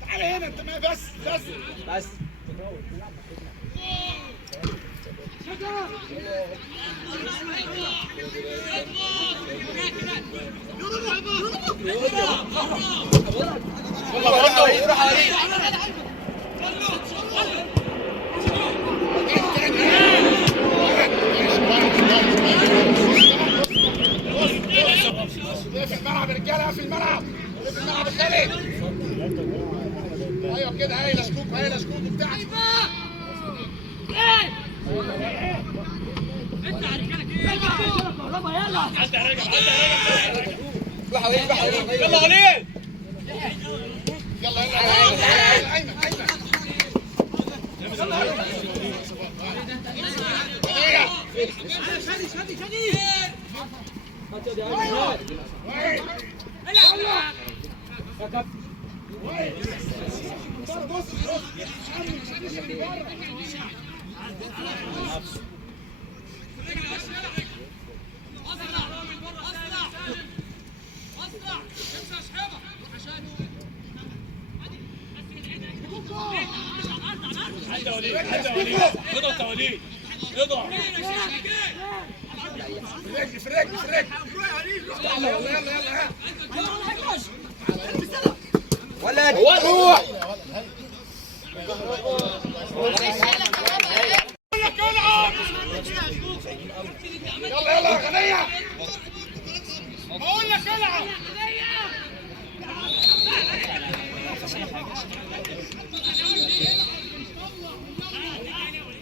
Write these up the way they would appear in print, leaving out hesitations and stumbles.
تعالى هنا انت بس في الملعب يا رجاله، في الملعب يا خالد. ايوه كده، هايله سكوب بتاعك. يلا وليد، يلا ايمن في الرجل يلا ولد روح. يلا غنية، بقول لك العب.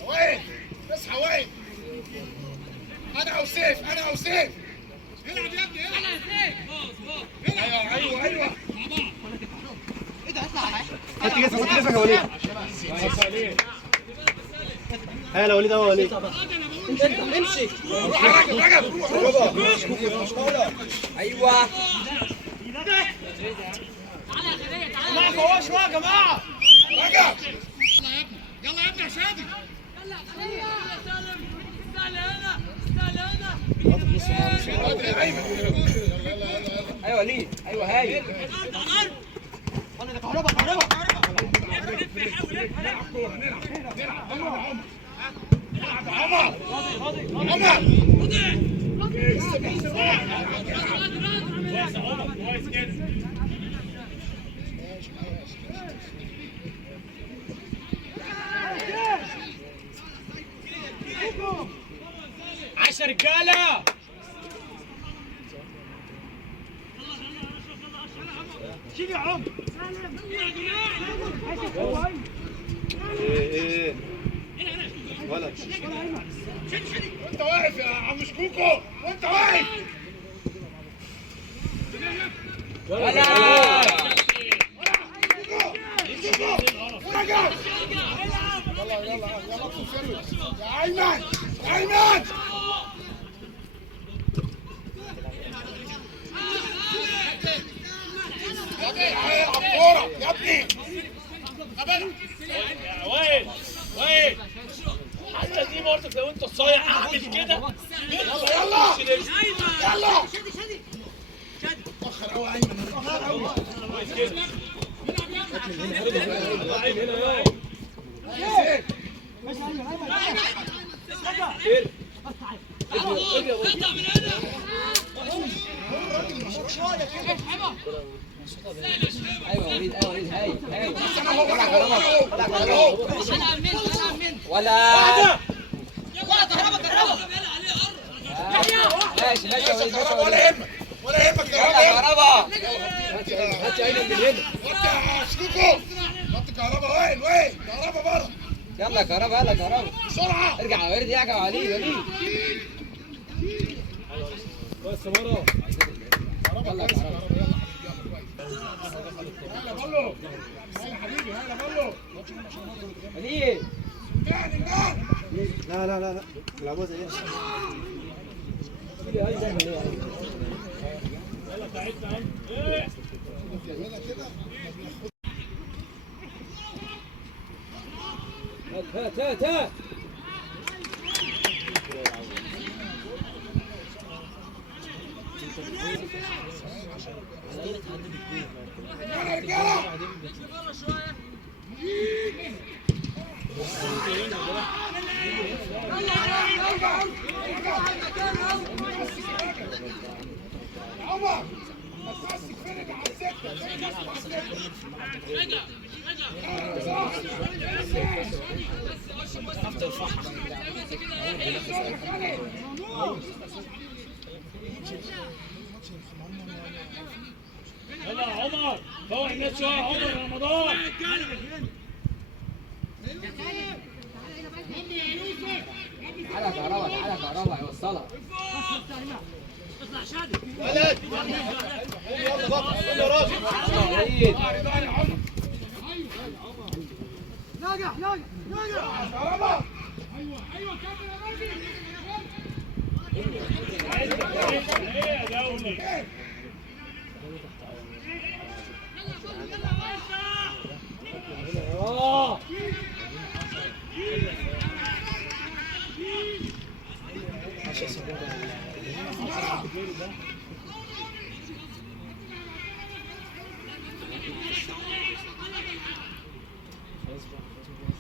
وين اصحى وين؟ انا وسيف العب يا ابني العب. ايوه ايه ده؟ اطلع هات جسمك يا وليد. هلا يا وليد اهو. وليد امشي، روح يا رجب روح. ايوه تعالى فوق شويه يا جماعه. رجب يلا يا ابني يا شادي. يلا سالم استنى هنا. ايوه وليد، ايوه هاي. انا ده كهرباء. نلعب كوره، نلعب عمر. كويس كده. 10 رجاله. شيل يا عم. ايه ولد وانت واقف يا عم شكوكو، وانت واقف ولد. يلا يا ايمن العب كوره يا ابني. وين حتى دي برضه لو انت صايع اعمل كده. يلا اتاخر قوي ايمن، اتاخر قوي. كويس كده. ايوه وليد هاي ولا كهرباء. ماشي ولا يهمك كهرباء. هات يا ايمن من هنا. وانت شكوكو حط كهرباء. وين كهرباء بره. يلا كهرباء بسرعه. ارجع يا وليد، يا وليد. بس بره. يلا كهرباء. هلا بلو. هلا حبيبي، هلا بلو. وليد لا العبوه زي يلا ساعدنا اهو. هات يلا يا عمر فوق الناس شويه يا عمر رمضان. تعالى كهربا يوصلها. ولد يلا بطل يلا راجل ناجح كهربا. ايوه كمل يا راجل.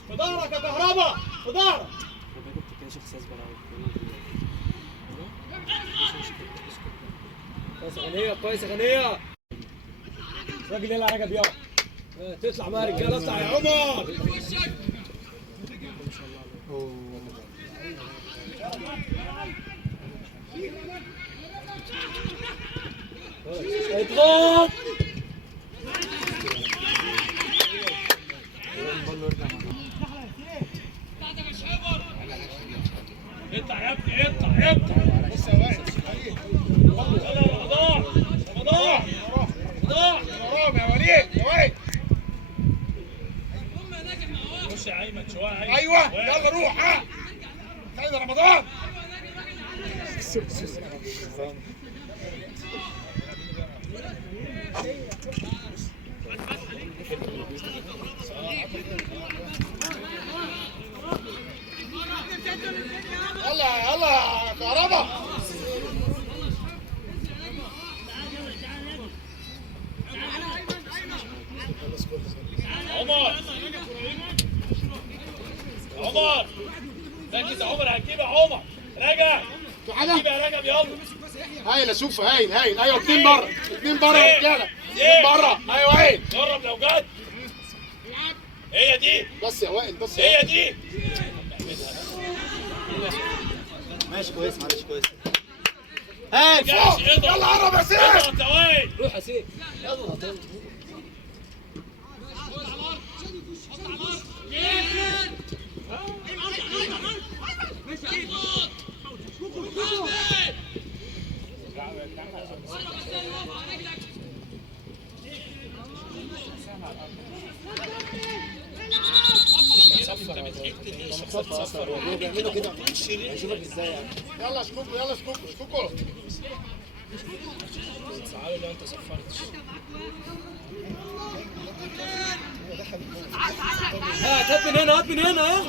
في ظهرك يا كهربا في ظهرك. كويس غنية الراجل يلا رجب يلا تطلع بقى يا رجاله اطلع يا عمر. اضغط اطلع يا ابني اطلع. بص يا وائل يلا رمضان وراهم يا وليد يا وائل. خش يا ايمن شويه. ايوه يلا روح ها سيد رمضان. يلا كهربا. عمر ركز يا عمر هتجيب يا عمر. رجع هتجيب يا رجب يلا. هايل اشوف هايل ايوه اتنين بره يا رجاله اتنين بره. ايوه هايل جرب لو جت. هي دي بس يا وائل بس هي دي. ماشي كويس معلش كويس. هاي فوق يلا قرب يا سيف. اضغط يا وائل. روح يا سيف يلا. صفر هو بيعملوا كده هيشوفك ازاي يعني. يلا اشكوكوا تعالوا لو انت صفرتش. هات من هنا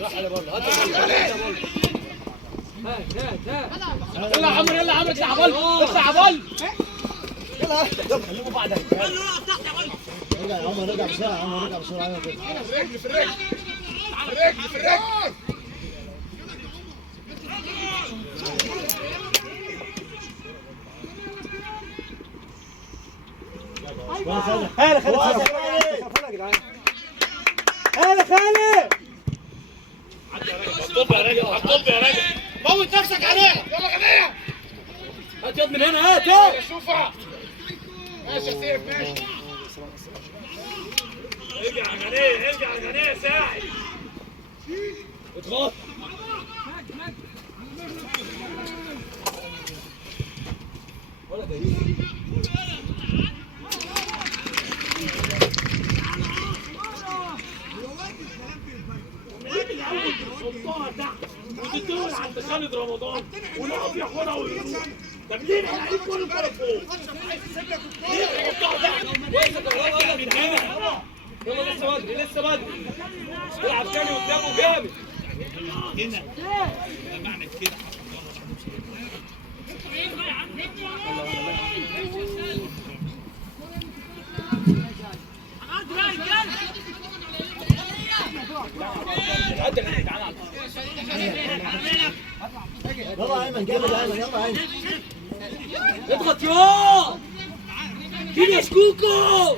راح على بره. هات يلا يا عمر اطلع بول يلا خليكم بعد. رجع يا عمر رجع بسرعه يا عمر رجع بسرعه. ايوه كده في الرجل هلا خالد يا جدعان. هلا خالد هتطب يا رجل موت نفسك عليها. يلا غنية هات يد من هنا هات شوفها. ماشي يا سيف ماشي. ارجع يا غنية ساعد. اضغط ولا جايين. حطها تحت وتدور عند خالد رمضان ونقف ياخدها ويروح. طب ليه العيب كله فوق؟ ليه تحطها تحت؟ من هنا يلا لسه بدري لسه بدري. العب تاني قدامه جامد. هنا معنى كده يلا ايمن جامد يا ايمن يلا ايمن اضغط يا كده يا شكوكو.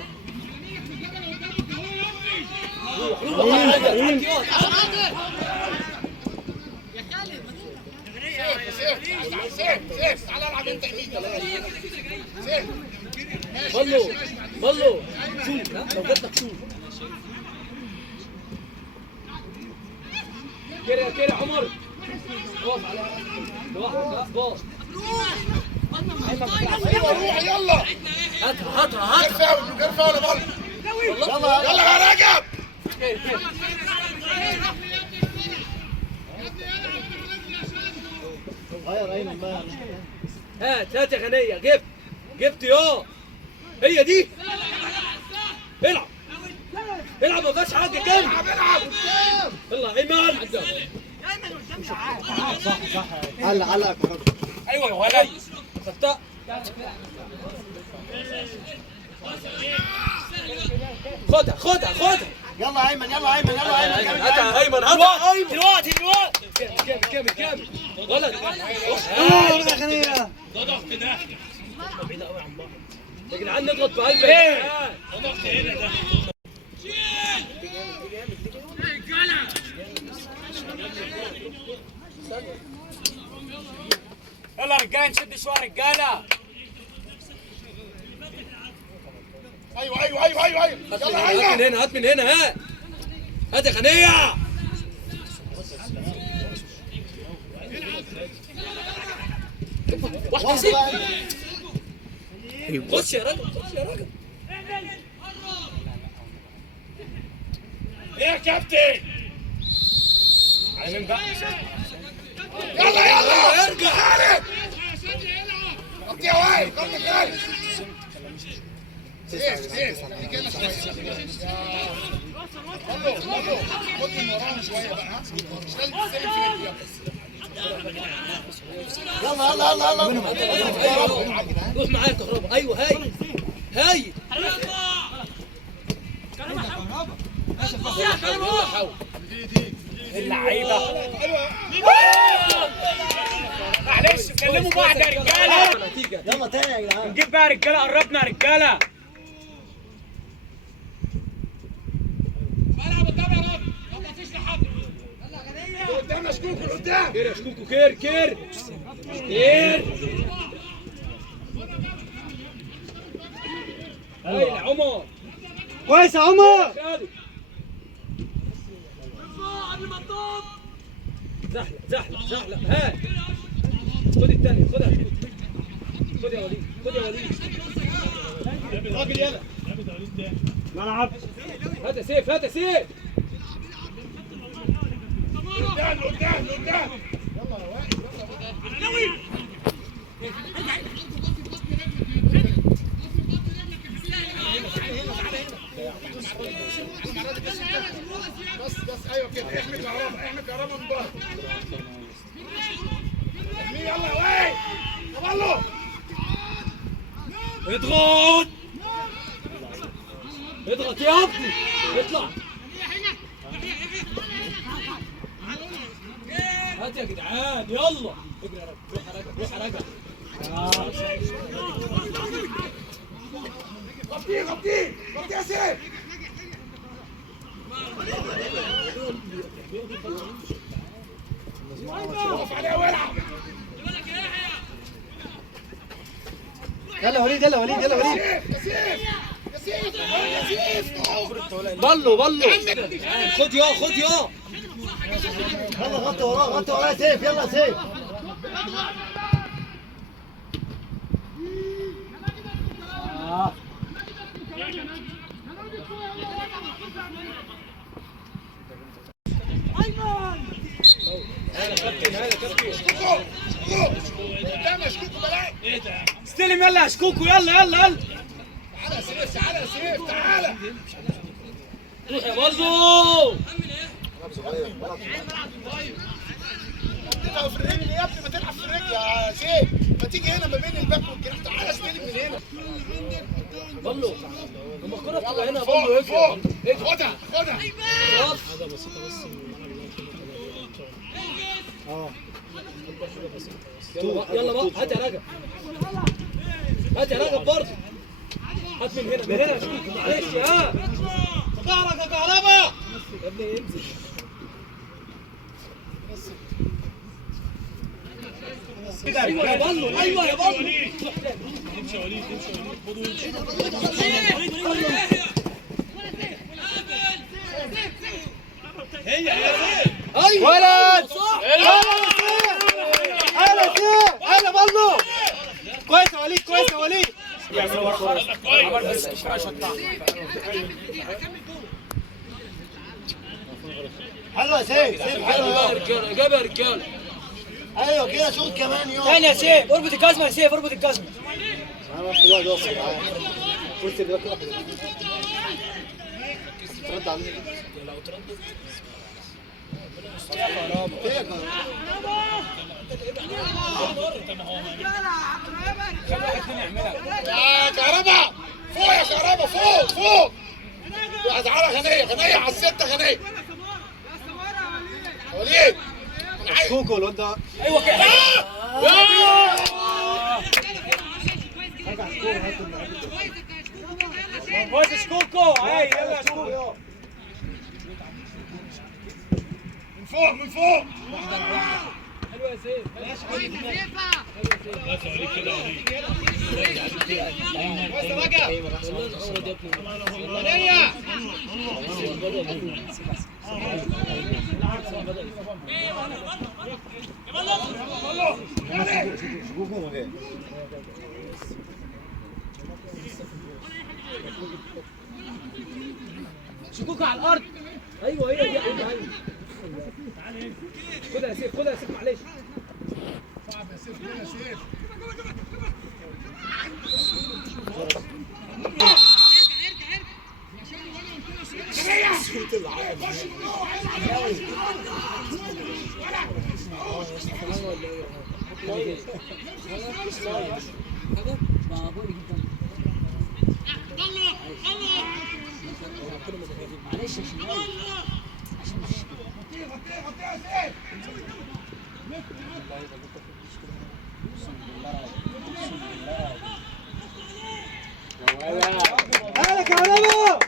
سيف تعال العب انت يمين سيف بلو شوف لو جات لك شوف كده عمر باص على لوحدك باص. ايوه روح يلا هاتها غير فاول بره يلا يا رجب. غير ايمن بقى. هات يا غنية. جبت يا هي دي. العب ما فيهاش حاجه كده. العب يلا ايمن. صح علق ايوه يا ولد خدتها. خدها يلا ايمن يلا ايمن هاتها ايمن دلوقتي كامل ولد. يا غنية ده ضغط ده بعيدة قوي عن بعض يا جدعان. نضغط بقلب ده ضغط هنا ده يلا رجاله نشد شويه رجاله. ايوه يلا هات من هنا هات يا غنية. واحدة سيب. خش يا راجل ايه يا كابتن. على مين بقى؟ يلا ارجع. خالد غطي يا وائل غطي خالد. سيف كده شويه. خد من وراهم شويه بقى ها مش لازم تستلم فيك يلا روح معايا كهرباء. ايوه هاي اللعيبه. معلش كلموا بعض يا رجاله. يلا تاني يا جدعان. نجيب بقى رجاله. قربنا يا رجاله. قدام يا شكوكو قدام. كير يا شكوكو كير. هاي يا عمر. كويس يا عمر. زحلق هات. خد الثانية خدها. خد يا وليد راجل يلا ملعب. هات يا سيف قدام بس ايوه كده. احمد كهربا من بره. يلا يا وائل يلا اضغط يا ابني. اطلع هات يا جدعان. يلا اجري يا راجل. روح يا راجل. غطيه يا سيف. وقف عليه والعب. يلا وليد يا سيف بلو خد يا يلا غطي وراه يا سيف. يلا سيف. قدام يا شكوكو بلاش. ايه ده استلم يلا يا شكوكو. يلا تعالى يا سيف تعالى. روح يا برضو. تلعب في الرجل يا ابني، ما تلعب في الرجل يا سيف، ما تيجي هنا ما بين الباك والجناح، تعالى استلم من هنا. بلو لما الكرة بتبقى هنا بلو فوق خدها خدها. حاجه بسيطه بس يلا بقى هات يا رجب، هات يا رجب برضه، هات من هنا من هنا. معلش ها ظهرك يا كهربا يا ابني، انزل. ايوه يا بلو، ايوه يا بلو. امشي يا وليد، امشي يا وليد، ايوه ولد هلا بلو. كويس يا وليد، كويس يا وليد. حلوه يا سيف، سيف حلوه يا رجاله، جاب يا رجاله. ايوه كده شوط كمان يوم تاني يا سيف، اربط الجزمه يا سيف، اربط الجزمه. انا في الوقت واقف معايا كرسي دلوقتي واحد رد على مين؟ لو تردد يا كهربا فوق، يا كهربا فوق فوق. تعالى غنية غنية على الستة غنية. وليد انا عايز كوكو الواد ده. ايوه كده. كويس كوكو. اي يلا يا كوكو. من فوق من فوق. حلو يا سيف. شكوك على الارض. ايوه هي دي. ايوه خدها يا سيف، خدها يا سيف، معلش. صعب يا سيف كده يا سيف. هلا كهربا.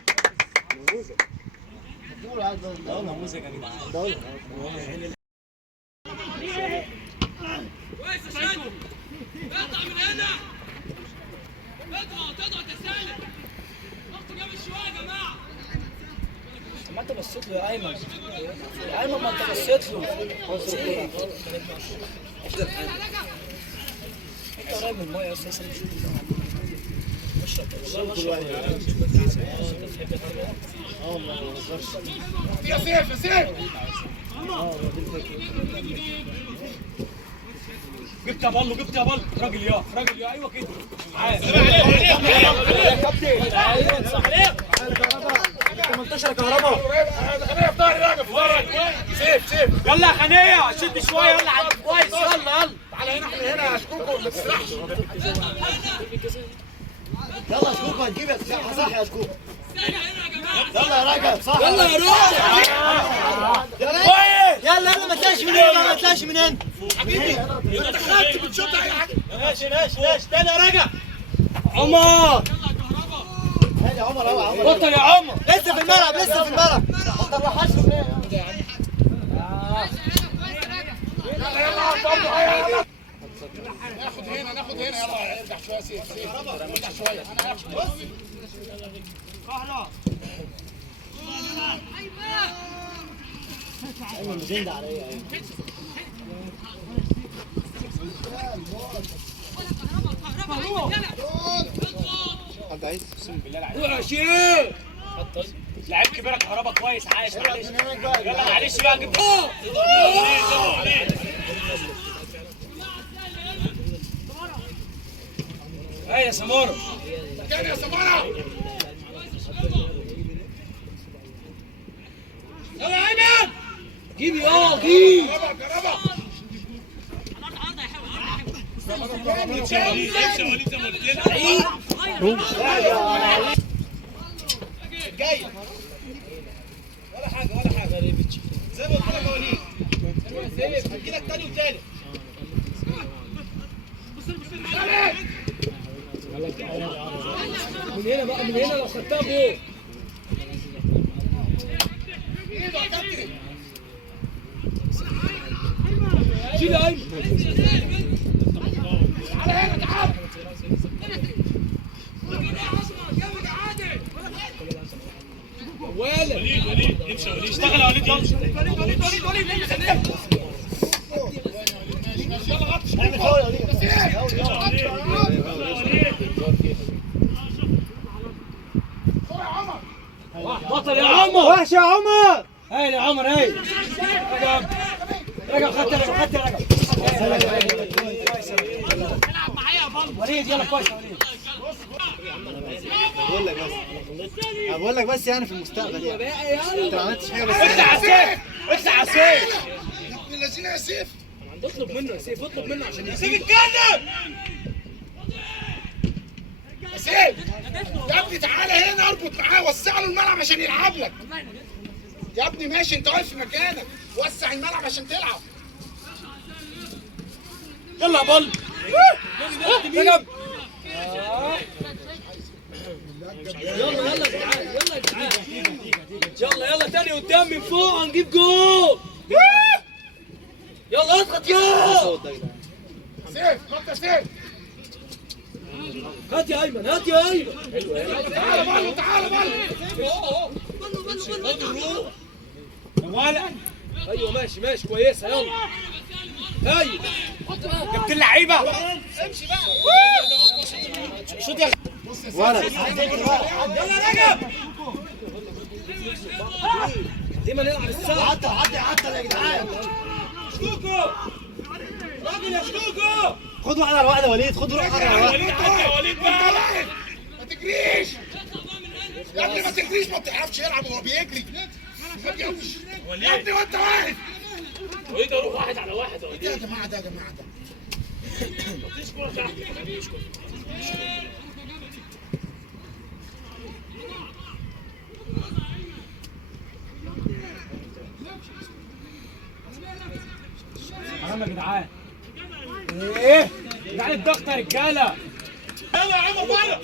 كويس يا شادو، اقطع من هنا، اضغط يا سالم، ضغط جامد شويه يا جماعه. ما انت بصيت له يا ايمن، يا ايمن ما انت بصيت له. انت قريب من المايه اساسا. يا سيف يا سيف. جبت يا بلو، جبت يا بلو. راجل يا راجل يا ايوه كده. عادي يا كابتن. ايوه صح عليك. 18 كهربا. غنية في ظهري راجل في ظهرك. سيف سيف. يلا يا خنيه شد شويه. يلا على كويس. يلا يلا تعالى هنا احنا هنا يا شكوكو ما تسرحش. يلا يا شكوكو هتجيب يا صح يا شكوكو. يلا يا رجب صح. يلا يا روح. يلا يلا ما تلاقيش من هنا، ما تلاقيش من هنا حبيبي انت خدت بتشوط اي حاجة. ماشي ماشي ماشي. تاني يا رجب. عمر يا عمر اهو. عمر بطل يا عمر. لسه في الملعب، لسه في الملعب. ما تروحش من هنا. ناخد هنا ناخد هنا. يلا ارجع شويه سيف سيف. ارجع شويه. انا هاخد بص. ايمن مزند عليا. حد عايز؟ اقسم بالله روح يا شيخ. لعيب كبير يا كهربا كويس. عايش معلش. يلا معلش بقى جبت. ايه يا سمارة. مكان يا سمارة. جيب يا جيب. كهربا امشي يا وليد امشي يا وليد زي ما قلت لك. جاي ولا حاجه ولا حاجه زي ما قلت لك يا وليد هتجيلك تاني وتالت. من هنا بقى من هنا لو خدتها جول. شيل يا ايمن. تعالى هنا تعالى ولا وليد وليد امشي يا وليد اشتغل يا وليد يلا اعمل فاول يا وليد. بطل يا عمر. وحش يا عمر. هاي يا عمر هاي. رجع خدت رجع. وليد يلا كويس يا وليد. بقول لك بس يعني في المستقبل يعني انت ما عملتش حاجه بس افتح على سيف افتح على سيف. يا ابن الذين يا سيف اطلب منه يا سيف اطلب منه عشان يا سيف اتكلم يا سيف يا ابني تعالى هنا اربط معاه وسع له الملعب عشان يلعب لك يا ابني ماشي انت واقف في مكانك وسع الملعب عشان تلعب يلا يا بل يلا يلا يا جدعان يلا يا جدعان يلا تاني قدام من فوق هنجيب جول. يلا اضغط يا سيف خد يا سيف هات يا ايمن هات يا ايمن. تعالى بالو تعالى بالو ايوه ماشي كويسه يلا. هاي جبت اللعيبه امشي بقى شوط يا ولد. يلا رجب دي ما نلعب الساعه. عطل يا جدعان. شكوكو راجل يا شكوكو خد واحده على واحده وليد. خد روح على واحده. وليد يا وليد بقى ما تجريش يا ابني ما تجريش ما بتعرفش يلعب وهو بيجري ما تجريش يا ابني وانت واقف وليد اروح واحد على واحد يا وليد يا جماعه ده مفيش كوره تحت مفيش كوره حرام يا جدعان. ايه جدعان الضغط يا رجاله. يلا يا عمر بره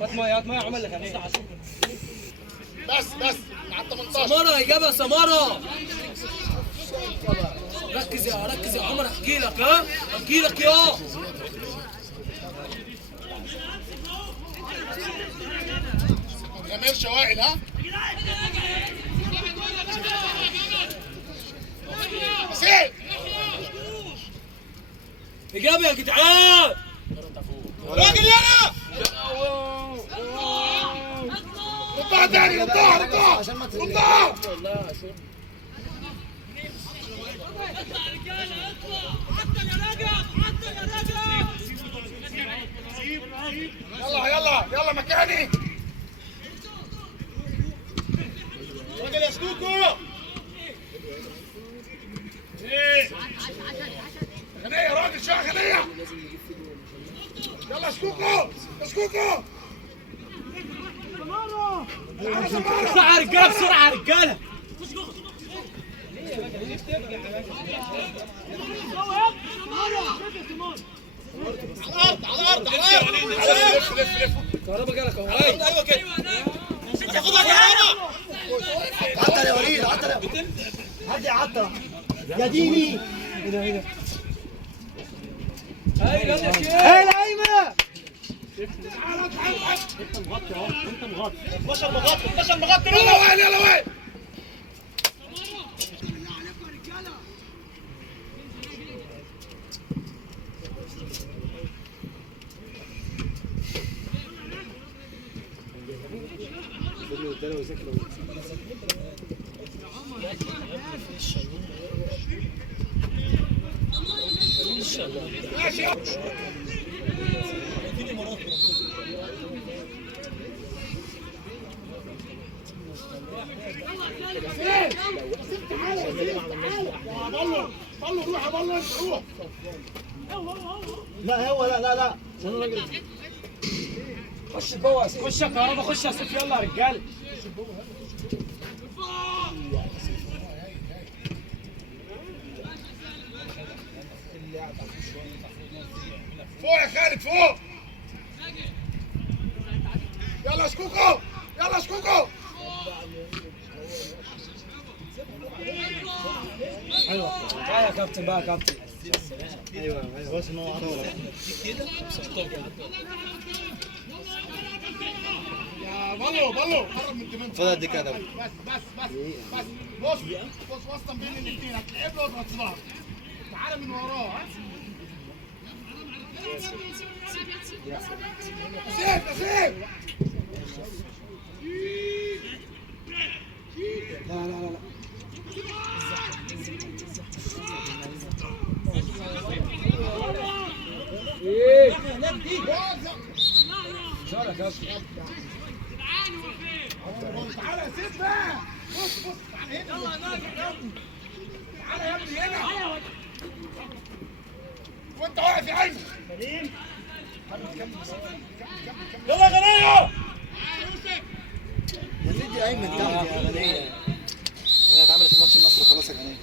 هات ميه عمل لك عليه. بس على 18 سمارة إجابة سمارة. ركز يا عمر احكي لك احكي لك يا ما تغامرش يا وائل ها سيف إجابة يا جدعان. راجل يلا ردها تاني ردها يلا مكاني راجل يا شكوكو غنية يا راجل شوية غنية يلا شكوكو بسرعة يا رجالة بسرعة يا رجالة. على الارض لف كهربا جالك اهو. ايوه كده. هتاخدها كهربا عطل يا وليد هدي عطل يا ديني. ايه هاي يا شيخ. هاي العيمه. 12 مغطي 12 مغطي يلا وين يلا وين ماشي بلو روح يا بلو انت روح لا هو لا خش جوه خش يا كهربا خش يا سيف يلا يا رجاله فوق يا خالد فوق يلا شكوكو يلا شكوكو يا كابتن بقى يا كابتن يا بلو قرب من الدماغ فضل دي كده بس بص وسطا بين الاثنين هتلعب له واضغط ظهر تعالى من وراه ها سيف لا ايه شو يا كابتن تعالى يا سيف بقى بص تعالى هنا تعالى يا ابني هنا وانت واقف يا عيني يلا يا غناية ما تدي ايمن تحت يا غنية انا اتعملت في ماتش النصر خلاص يا غنية